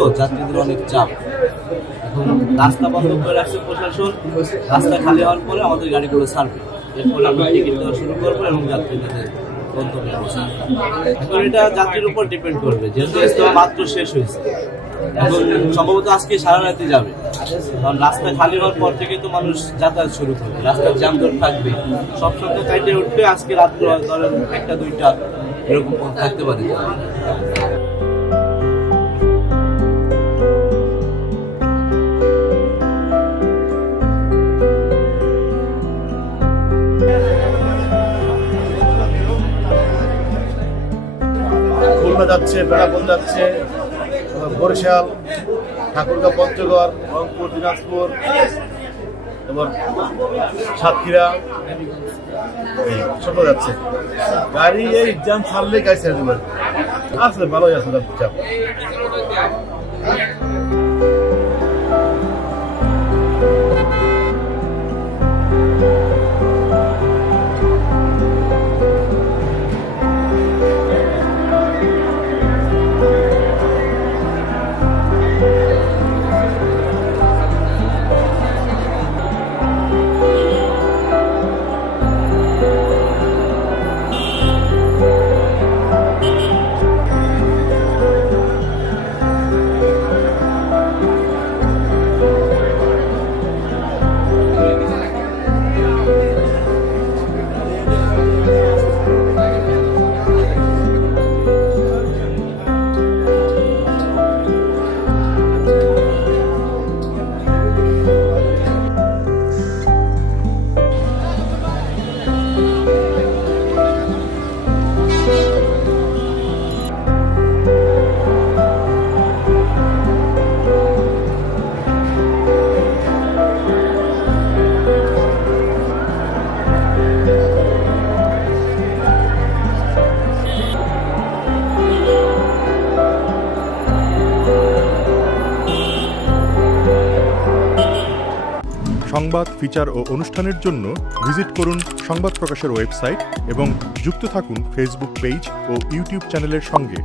তো যাত্রীদের অনেক চাপ। এখন রাস্তা বন্ধ করে রাখছে প্রশাসন, রাস্তা খালি হওয়ার পরে আমাদের গাড়িগুলো ছাড়বে, এরপরে আমরা টিকিট দেওয়া শুরু করবো এবং যাত্রীদের গন্তব্যে পৌঁছাবো। এখন এটা যাত্রীর উপর ডিপেন্ড করবে, যেহেতু ইজতেমা মাত্র শেষ হয়েছে, এখন সম্ভবত আজকে সারা রাতে যাবে, কারণ রাস্তা খালি হওয়ার পর থেকে তো মানুষ যাতায়াত শুরু করবে, রাস্তার জ্যামজট থাকবে, সব সপ্তাহে কাইটে উঠবে, আজকে রাত্র ধরেন 1টা 2টা এরকম থাকতে পারে। খুলনা যাচ্ছে, বেড়াবন যাচ্ছে, বরিশাল, ঠাকুরগাঁও, পঞ্চগড়, রংপুর, দিনাজপুর এবং সাতক্ষীরা ছোট যাচ্ছে। গাড়ি এই জ্যাম ছাড়লে গাড়ি ছেড়ে দেবে, আছে ভালোই আছে চাপ। সংবাদ, ফিচার ও অনুষ্ঠানের জন্য ভিজিট করুন সংবাদ প্রকাশের ওয়েবসাইট এবং যুক্ত থাকুন ফেসবুক পেজ ও ইউটিউব চ্যানেলের সঙ্গে।